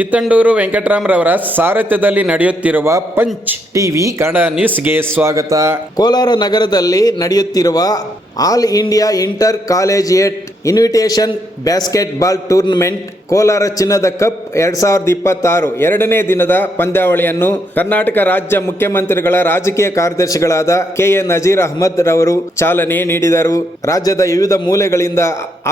ಕಿತ್ತಂಡೂರು ವೆಂಕಟರಾಮರವರ ಸಾರಥ್ಯದಲ್ಲಿ ನಡೆಯುತ್ತಿರುವ punch TV Kannada ನ್ಯೂಸ್ಗೆ ಸ್ವಾಗತ. ಕೋಲಾರ ನಗರದಲ್ಲಿ ನಡೆಯುತ್ತಿರುವ all India inter collegiate invitation basket ball tournament Kolar ಚಿನ್ನದ ಕಪ್ 2026 ಎರಡನೇ ದಿನದ ಪಂದ್ಯಾವಳಿಯನ್ನು ಕರ್ನಾಟಕ ರಾಜ್ಯ ಮುಖ್ಯಮಂತ್ರಿಗಳ ರಾಜಕೀಯ ಕಾರ್ಯದರ್ಶಿಗಳಾದ KN ನಜೀರ್ ಅಹಮದ್ ರವರು ಚಾಲನೆ ನೀಡಿದರು. ರಾಜ್ಯದ ವಿವಿಧ ಮೂಲೆಗಳಿಂದ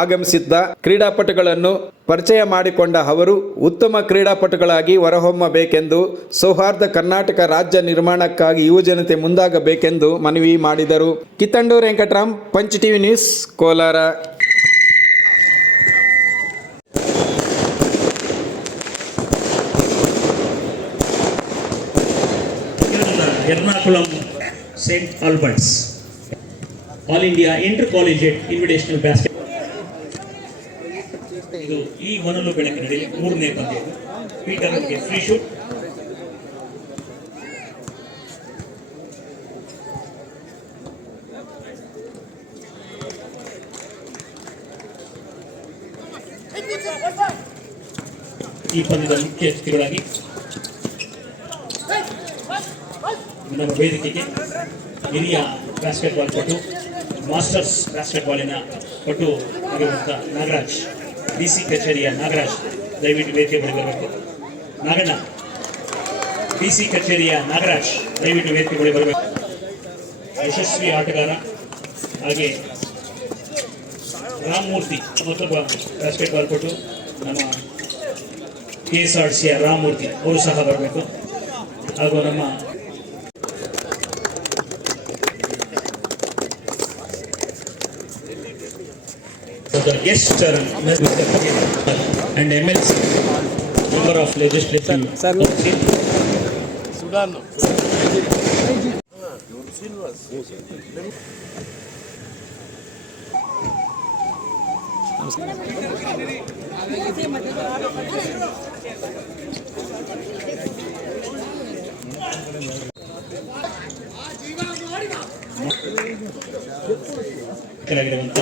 ಆಗಮಿಸಿದ್ದ ಕ್ರೀಡಾಪಟುಗಳನ್ನು ಪರಿಚಯ ಮಾಡಿಕೊಂಡ ಅವರು ಉತ್ತಮ ಕ್ರೀಡಾಪಟುಗಳಾಗಿ ಹೊರಹೊಮ್ಮಬೇಕೆಂದು, ಸೌಹಾರ್ದ ಕರ್ನಾಟಕ ರಾಜ್ಯ ನಿರ್ಮಾಣಕ್ಕಾಗಿ ಯುವಜನತೆ ಮುಂದಾಗಬೇಕೆಂದು ಮನವಿ ಮಾಡಿದರು. Kittanduru Venkataram, punch TV news, Kolar. Ernakulam St. Albert's All India Inter-Collegiate Invitational Basket. ಇದು ಈ ಮೊದಲು ಬೆಳಗ್ಗೆ ನಡೆಯಲಿ ಮೂರನೇ ಪಂದ್ಯ. ಪೀಟರ್ ಅವರಿಗೆ ಫ್ರೀ ಶೂಟ್. ಈ ಪಂದ್ಯದ ಮುಖ್ಯ ಅತಿಥಿಗಳಾಗಿ ನಮ್ಮ ವೇದಿಕೆಗೆ ಹಿರಿಯ ಬಾಸ್ಕೆಟ್ಬಾಲ್ ಪಟು, ಮಾಸ್ಟರ್ಸ್ ಬಾಸ್ಕೆಟ್ಬಾಲಿನ ಪಟು ಆಗಿರುವಂಥ ನಾಗರಾಜ್, BC ಕಚೇರಿಯ ನಾಗರಾಜ್ ದಯವಿಟ್ಟು ವೇದಿಕೆ ಬಳಿ ಬರಬೇಕು. ನಾಗಣ್ಣ, BC ಕಚೇರಿಯ ನಾಗರಾಜ್ ದಯವಿಟ್ಟು ವೇದಿಕೆ ಬಳಿ ಬರಬೇಕು. ಯಶಸ್ವಿ ಆಟಗಾರ, ಹಾಗೆ ರಾಮಮೂರ್ತಿ ಮತ್ತೊಬ್ಬ ಬಾಸ್ಕೆಟ್ಬಾಲ್ ಪಟು, ನಮ್ಮ KSRCಯ ರಾಮಮೂರ್ತಿ ಅವರು ಸಹ ಬರಬೇಕು. ಹಾಗೂ ನಮ್ಮ the guest and MLC member of legislative Sudan. ಕೆಳಗಿರುವಂತ